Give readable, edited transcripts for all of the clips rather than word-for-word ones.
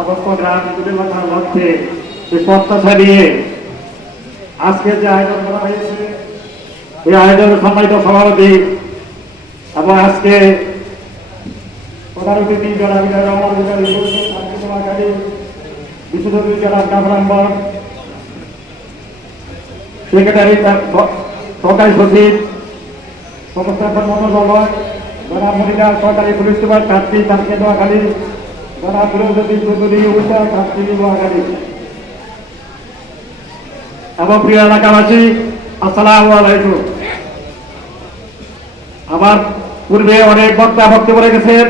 আবক্ষ গ্রাম তুলে বাঁচানোর লক্ষ্যে এই প্রত্যাশা নিয়ে আজকে যে আয়োজন করা হয়েছে, এই আয়োজনের সম্মানিত সভাপতি এবং আজকে প্রধান অতিথি যারা বিশুদ্ধ যারা কামরাম্বর সেক্রেটারি সরকারি সচিব সংস্থাপন মনোবল যারা মহিলা সরকারি পুলিশ সুপার কার্তি তারকে নোয়াখালী যারা ফিরোজী চৌধুরী উল্টা কার্তি নোয়াখালী এবং প্রিয় এলাকাবাসী আসসালামু আলাইকুম। আমার পূর্বে অনেক বক্তা বক্তব্য রেখেছেন,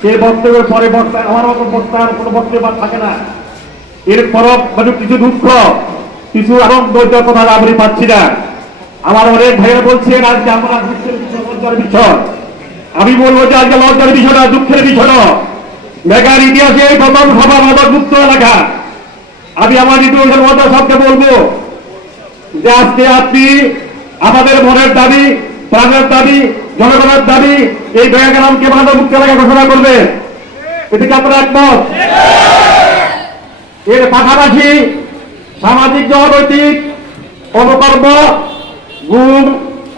সেই বক্তব্যের পরে বক্তা আমার মতো বক্তার কোনো বক্তব্য থাকে না। এরপরও কিছু দুঃখ, কিছু আনন্দ কথা আমি পাচ্ছি না। আমার অনেক ভাইয়েরা বলছেন আজকে আমরা লজ্জার বিষয়। আমি বলবো যে আজকে লজ্জার বিষয় না, দুঃখের বিষয় না। মেঘার ইতিহাসে প্রথম সভা মাদকমুক্ত এলাকা। আমি আমার ইতিহাসের মতো সবকে বলবো যে আজকে আপনি আমাদের মনের দাবি, প্রাণের দাবি, জনগণের দাবি এই বেড়াগ্রামকে মাদকমুক্ত এলাকা ঘোষণা করবে। এদিকে আপনারা একমত? এর পাশাপাশি সামাজিক অনৈতিক অপকর্ম, গুম,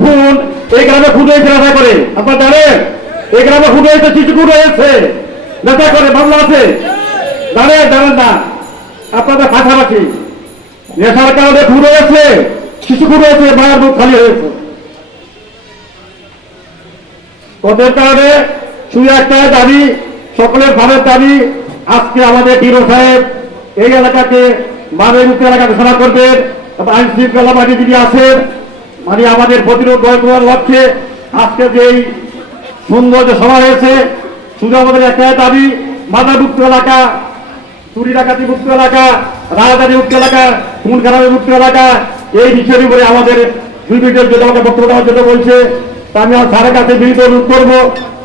খুন এই গ্রামে খুন হয়েছে নেশা করে। আপনারা জানেন এই গ্রামে খুন হয়েছে, শিশু খুন হয়েছে নেশা করে, মামলা আছে। জানেন না? আপনাদের পাশাপাশি নেশার কারণে খুন হয়েছে, শিশু খুন হয়েছে, মায়ের মুখ খালি হয়েছে। ওদের কারণে শুধু একটা দাবি, সকলের ভাবের দাবি, আজকে আমাদের ডিরো সাহেব এই এলাকাকে মাদকমুক্ত এলাকা ঘোষণা করবেন। আইন শৃঙ্খলা বাহিনী যিনি আছেন, মানে আমাদের প্রতিরোধ গড়ে তোলার লক্ষ্যে আজকে যেই সুন্দর যে সভা হয়েছে, শুধু আমাদের একটাই দাবি, মাদকমুক্ত এলাকা, চুরি ডাকাতি মুক্ত এলাকা, রাজধানী মুক্ত এলাকা, খুন খারাপি মুক্ত এলাকা। এই বিষয়ের উপরে আমাদের দুই মিনিটের জন্য আমাকে বক্তব্য দেওয়ার জন্য বলছে। তা আমি আমার স্যারের কাছে বিনীত অনুরোধ করবো,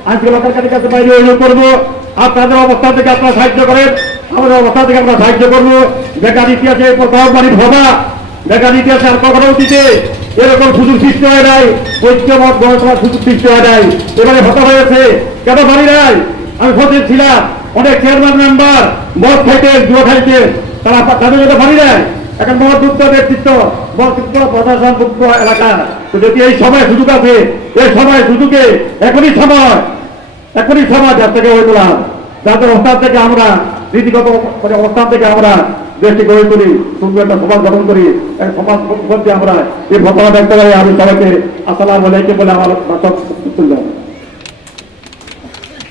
আইন শৃঙ্খলা কাছে বাইরে অনুরোধ করবো, আপনাদের অবস্থান থেকে আপনারা সাহায্য করেন, আমাদের অবস্থা থেকে আমরা সাহায্য করবো। বেকার ইতিহাসে প্রথমবারই ভবা, বেকার ইতিহাসে আর কখনো অতীতে এরকম সুযোগ সৃষ্টি হয় নাই, ঐক্যমত গড়ে তোলার সুযোগ সৃষ্টি হয় নাই। এবারে হতা হয়েছে কেন পারি নাই? আমি সচিব ছিলাম, অনেক চেয়ারম্যান মেম্বার মদ খাইতে, জুয়া খাইতে, তাদের যেতে পারি নাই। এখন মহৎযুক্ত নেতৃত্ব, মহৎযুক্ত প্রশাসন মুক্ত এলাকা। তো যদি এই সময় সুযোগ আছে, এই সময় সুযোগে এখনই সময় দেশ থেকে হয়ে তোলা, যাদের অবস্থান থেকে আমরা নীতিগত অবস্থান থেকে আমরা দেশটি গড়ে তুলি, সুন্দর একটা সমাজ গঠন করি, এক সমাজ মধ্যে আমরা এই ঘটনা ব্যক্ত করে আমি সবাইকে আসসালামু আলাইকুম বলে আমার